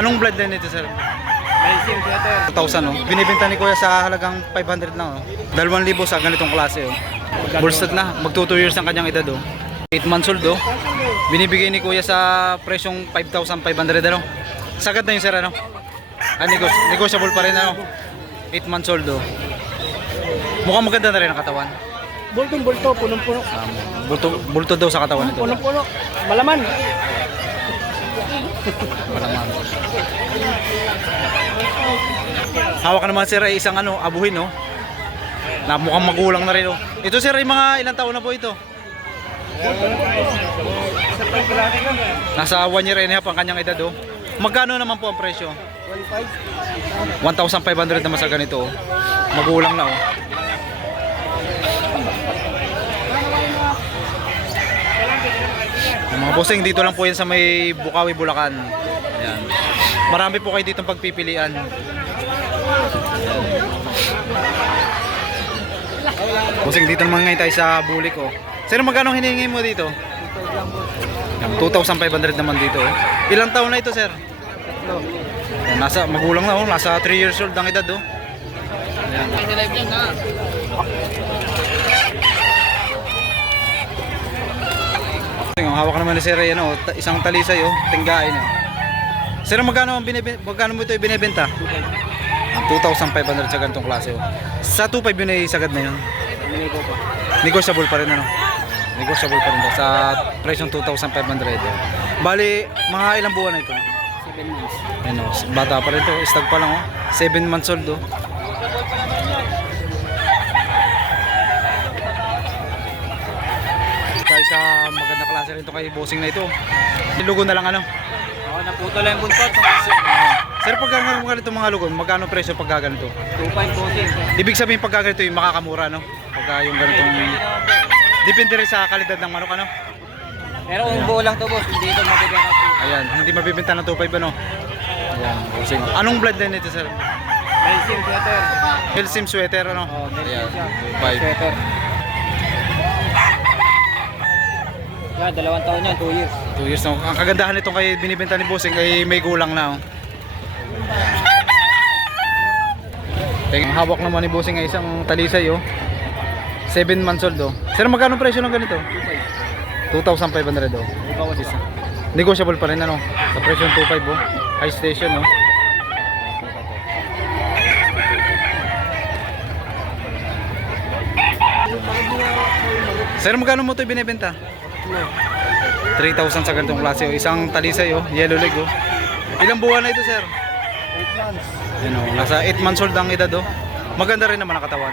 Anong bloodline nito, sir? Racing sweater. 2,000, oh. Binibenta ni Kuya sa halagang 500 lang, oh. 2,000 sa ganitong klase, oh. Bullstag na, magto 2 years ang kanyang edad, oh. 8 months old, oh. Binibigay ni Kuya sa presyong 5,500, ano. Sagad na yun, sir, ano. Negotiable pa rin, ano. 8 months old, oh. Mukhang maganda na rin ang katawan. Bultong-bulto, punong-puno. Bulto daw sa katawan nito. Punong-puno. Malaman. Malaman. Hawak naman, sir, ay isang abuhin, no. Na mukhang magulang na rin, oh. Ito, sir, ay mga ilang taon na po ito? Nasa 1 year and a half ang kanyang edad, oh. Magkano naman po ang presyo? 1,500 naman sa ganito, oh. Magulang na, oh. Mga bossing, dito lang po yan sa may Bukawi, Bulacan. Ayan. Marami po kayo dito pagpipilian. Bossing, dito naman ngayon tayo sa Bulik, oh. Sir, magkano hinihingi mo dito? 2,500 naman dito, oh. Ilang taon na ito, sir? Nasa magulang na, oh. Nasa 3 years old ang edad, oh. Ayan. Ang hawak naman ni Sir, ano, isang talisay, oh, tinggain, oh. Sir, magkano mo ito ibinebenta? 2,500 sa ganitong klase, oh. Sa 2,500 yun ay sagad na yun. Negotiable pa rin, ano. Negotiable pa rin daw sa presyong 2,500, oh. Bali, mga ilang buwan na ito? 7 months. Ano, bata pa rin to, stag pa lang, oh. 7 months old, oh. Kahit sa maganda klase rin to kay bossing na ito. Lugon na lang, ano. Oo, naputol lang yung buntot. Sir, pag ganito mga lugon, magkano presyo pag ganito? 2.5 bossing. Ibig sabihin pag ganito yung makakamura, no? Pag yung ganitong depende rin sa kalidad ng manok, ano? Pero kung buo lang to, boss, hindi ito mabibenta po. Ayan, hindi mabibenta ng 2.5, ano? Ayan, bossing. Anong bloodline nito, sir? Racing sweater. Helsim sweater, ano? Oo, Ayan, siya. 2.5. Sweater. Yan, 2 taon yan, 2 years. 2 years na. Ang kagandahan nito kay binibenta ni bossing ay may gulang na, oh. Ang hawak naman ni bossing ay isang talisay, oh. 7 months old, oh. Sir, magkano presyo ng ganito? 2,500, oh. Negotiable pa rin, ano? Sa presyo ng 2,500, oh. High station, oh. Sir, magkano mo ito binibenta? 3,000 sa ganitong klase, oh. Isang talisay, oh. Yellow leg, oh. Ilang buwan na ito, sir? 8 months. Yan, oh. Nasa 8 months old ang edad, oh. Maganda rin naman ang katawan.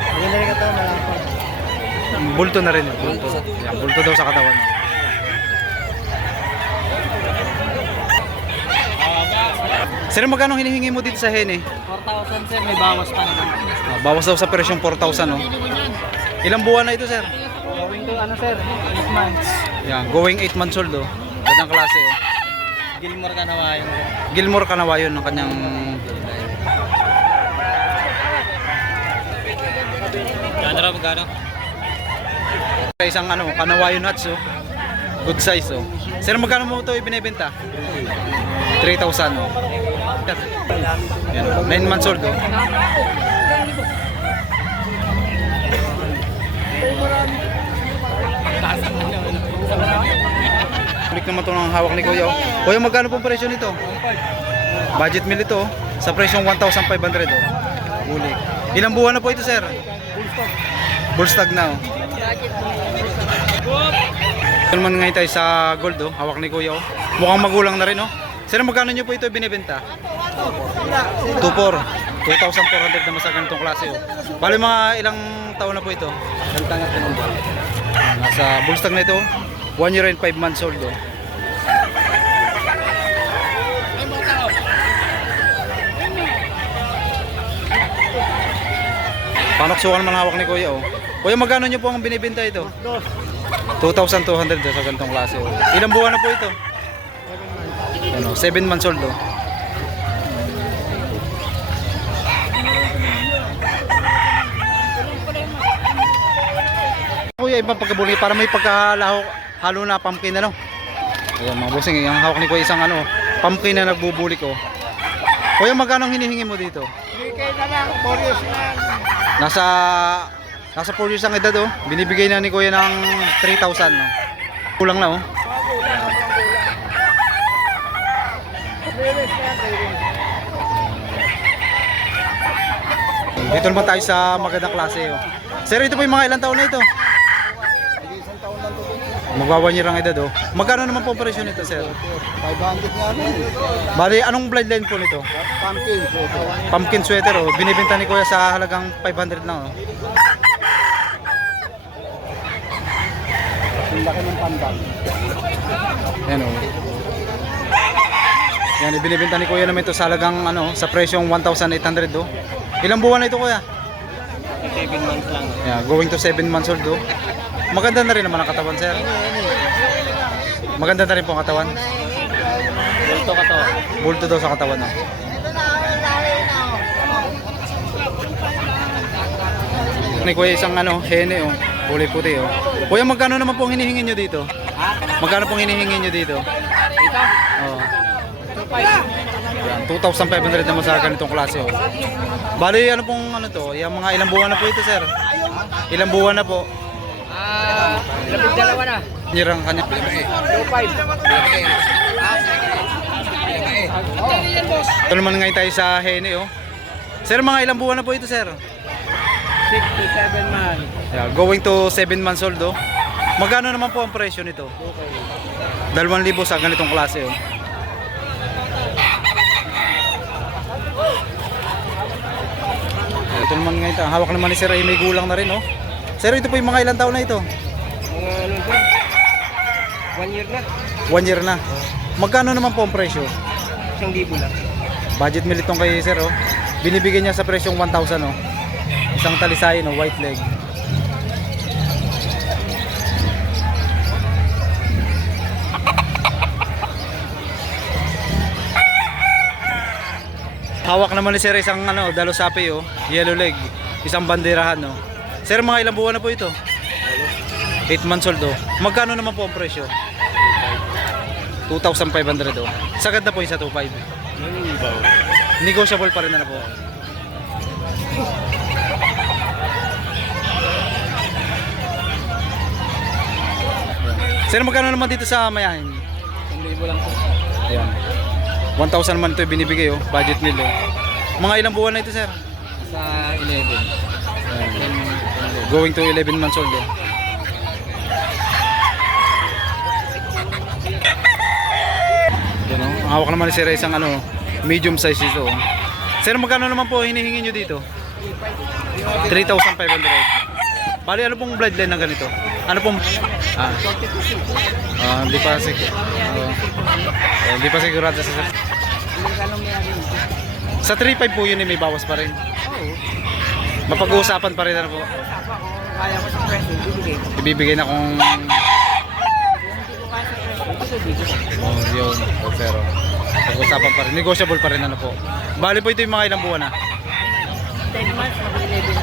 Maganda rin ka malapad. Bulto na rin, oh. Bulto. Yan, bulto daw sa katawan, oh. Sir, magkano hinihingi mo dito sa hene? 4,000 sir, may bawas pa naman. Bawas daw sa presyong 4,000, oh. Ilang buwan na ito, sir? Going to ano sir, 8 months. Yan, going 8 months old, oh. Gandang klase, oh. Gilmore ka nawayan. Gilmore Kanawayon ng kanyang Gano'n raw, magkano? isang Kanawayon nuts, oh. Good size, oh. Sir, magkano mo ito ibinebenta? 3,000, oh. Yan, 9 months old, oh. Balik naman ito ng hawak ni Kuya, oh. Kuya, magkano pong presyo nito? Budget meal ito, oh. Sa presyong 1,500, oh. Bulik. Ilang buwan na po ito, sir? Bullstag na, oh. Ito naman ngayon tayo sa gold, oh. Hawak ni Kuya, oh. Mukhang magulang na rin, oh. Sir, magkano nyo po ito binibenta? 2,400 naman sa ganitong klase, oh. Bali mga ilang taon na po ito? Nasa bullstag na ito, 1 year and 5 months old, oh. Panoksukan naman hawak ni Kuya, oh. Kuya, magkano nyo po ang binibenta ito? 2,200 sa ganitong klase, oh. Ilang buwan na po ito? 7 months old, oh. Kuya, ibang pagkabuli para may pagkahalo na pumpkin, ano. Ayan mga bossing, yung hawak ni Kuya isang Pumpkin na nagbubulik oh. Kuya, magkano ang hinihingi mo dito? Bigay na lang, 4 years na. Nasa 4 years ang edad oh. Binibigay na ni Kuya ng 3,000 no. Kulang na oh. Dito naman tayo sa magandang klase oh. Sir, ito po yung mga ilang taon na ito? Magwa 1 year ang edad oh. Magkano naman po presyo nito, sir? 500 nga rin. Bali, anong bloodline po nito? Pumpkin. Pumpkin sweater oh. Binibenta ni Kuya sa halagang 500 lang oh. Ang laki ng pandan. Yan oh. Yan, ibinibenta ni Kuya naman ito sa halagang ano, sa presyong 1,800 oh. Ilang buwan na ito, Kuya? 7 months lang. Yeah, going to 7 months old oh. Maganda na rin naman ang katawan, sir. Maganda na rin po ang katawan. Bulto ka to. Bulto daw sa katawan oh. Ni Kuya isang ano, hene oh. Kulay puti oh. Kuya, magkano naman po ang hinihingi nyo dito? Magkano pong hinihingi nyo dito? Ito? Oh. Yan, 2,500 naman sa ganitong klase oh. Bali, ano pong ano to? Yung mga ilang buwan na po ito, sir? Ilang buwan na po? Lapit dalawa na. Nirang kanya. 2.5. Ito naman ngayon tayo sa hene oh. Sir, mga ilang buwan na po ito, sir? 6 to 7 months. Yeah, going to 7 months old oh. Magkano naman po ang presyo nito? 2,000 sa ganitong klase oh. Ito naman ngayon, hawak naman ni Sir ay may gulang na rin oh. Sir, ito po yung mga ilang taon na ito? Mga ano ito? 1 year na. 1 year na. Magkano naman po ang presyo? 1,000 lang. Budget meal itong kay Sir oh. Binibigyan niya sa presyong 1,000 oh. Isang talisayin oh, white leg. Hawak naman ni Sir isang ano, dalosapi oh, yellow leg, isang banderahan oh. Sir, mga ilang buwan na po ito? 8 months old oh. Magkano naman po ang presyo? 2,500 oh. Sagad na po yung sa 2,500. Negotiable pa rin na po. Sir, magkano naman dito sa mayahin? 1,000 lang po. Ayan. 1,000 naman ito binibigay oh, budget meal oh. Mga ilang buwan na ito, sir? Sa 11. Ayan. Going to 11 months old oh. Yan oh. Ang hawak naman ni Sir ay isang ano, medium size ito oh. Sir, magkano naman po hinihingi nyo dito? 3,500. Bali, ano pong bloodline ng ganito? Ano pong hindi pa hindi pa sigurado sa sa 3,500 po yun eh, may bawas pa rin. Mapag-uusapan pa rin ano po. Kaya ko sa presyo, bibigay. Ibibigay na kung yun, pero pag-usapan pa rin, negotiable pa rin ano po. Bali po ito yung mga ilang buwan na? 10 months, mag-11.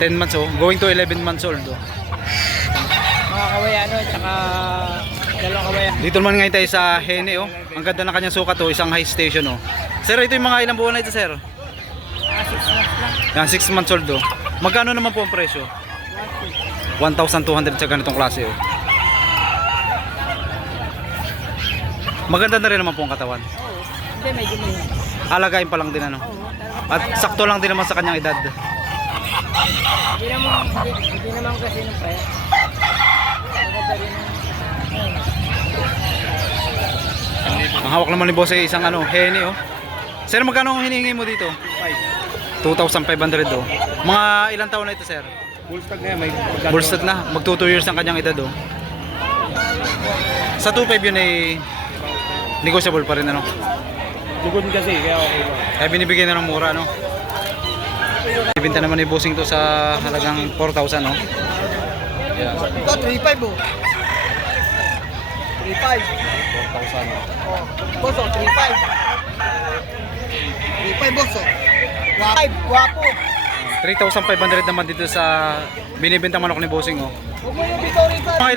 10 months oh, going to 11 months old oh. Mga kawayano, tsaka dalawang kawayan. Dito naman ngayon tayo sa hene oh. Ang ganda ng kanyang sukat oh, isang high station oh. Sir, ito yung mga ilang buwan na ito, sir? 6 months lang. Yan, 6 months old oh. Magkano naman po ang presyo? 1,200 sa ganitong klase oh. Maganda na rin naman po ang katawan. Hindi, medyo may. Alagain pa lang din ano. At sakto lang din naman sa kanyang edad. Hindi naman kasi ng presyo. Maganda rin Ang hawak naman ni boss ay isang ano, hene oh. Sir, magkano ang hinihingi mo dito? 2,500 oh. Mga ilang taon na ito, sir? Bullstag na yan. May Bullstag na, magto 2 years ang kanyang edad oh. Sa 2,500 yun ay negotiable pa rin ano. Lugod kasi, kaya okay ba? Kaya binibigyan na ng mura no. Ibenta naman ni bossing to sa halagang 4,000 no. Yeah. Ito, 3,500 oh. 3,500. 4,000. Oh. Boss, oh, 3,500. 3,500, boss, oh. Guwapo. 3,500 naman dito sa binibenta manok ni bossing oh. Huwag mo yung bitaw rito. Mga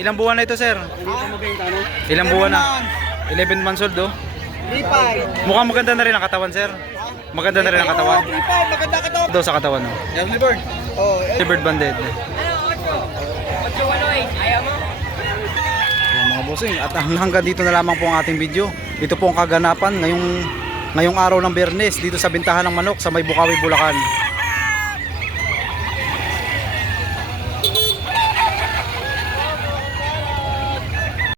ilang buwan na ito, sir? Ilang buwan na? 11 months old oh. 3.5. Mukhang maganda na rin ang katawan, sir. Maganda na rin ang katawan. 3.5, maganda ka to. Ito sa katawan, no? Early bird. Oh, Bird banded. Ayan, mga bossing, at hanggang dito na lamang po ang ating video. Ito po ang kaganapan ngayong araw ng Biyernes dito sa Bintahan ng Manok sa May Bukawi, Bulacan.